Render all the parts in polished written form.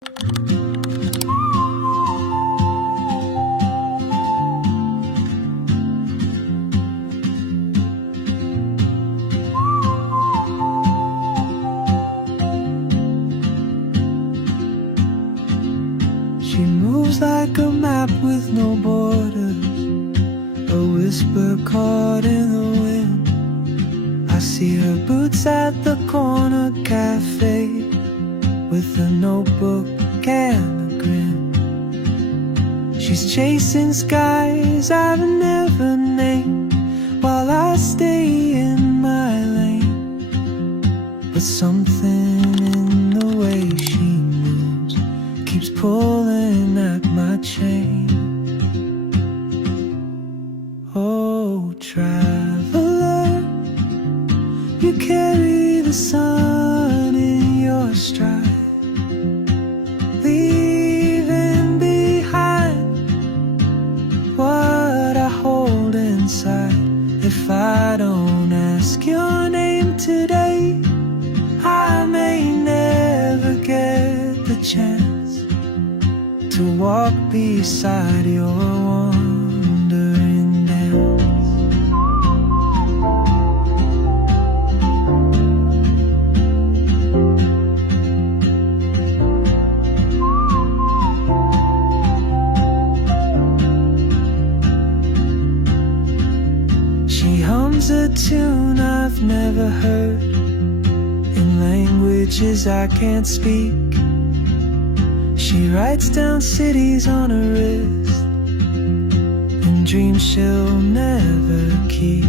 She moves like a map with no borders, a whisper caught in the wind. I see her boots at the corner cafe, with a notebook and a grin. She's chasing skies I've never named, while I stay in my lane. But something in the way she moves keeps pulling at my chain. Oh, traveler, you carry the sun in your stride, leaving behind what I hold inside. If I don't ask your name today, I may never get the chance to walk beside your wandering dance. She hums a tune I've never heard, in languages I can't speak. She writes down cities on her wrist, and dreams she'll never keep.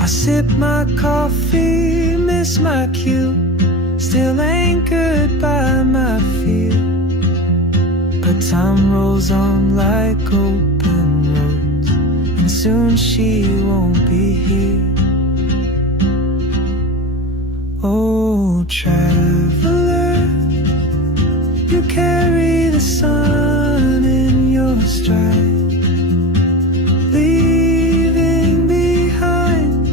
I sip my coffee, miss my cue, still anchored by my fear. But time rolls on like open roads, and soon she won't be here. Oh, traveler, you carry the sun in your stride, leaving behind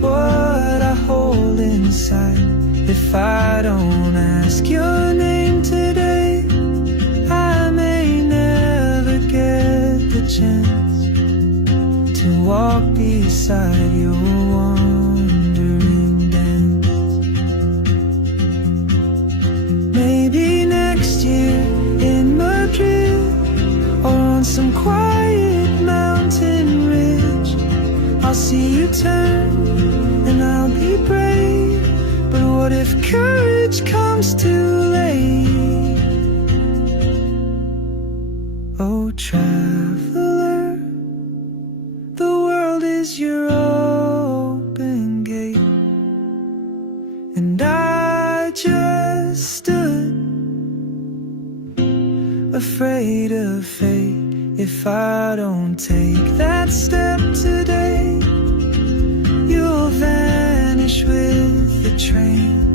what I hold inside. If I don't ask your name today, I may never get the chance to walk beside your wandering dance. Maybe next year in Madrid, or on some quiet mountain ridge, I'll see you turn and I'll be brave. But what if courage comes too late? Oh, traveler, the world is your open gate, and I just stood afraid of fate. If I don't take that step today, you'll vanish with the train.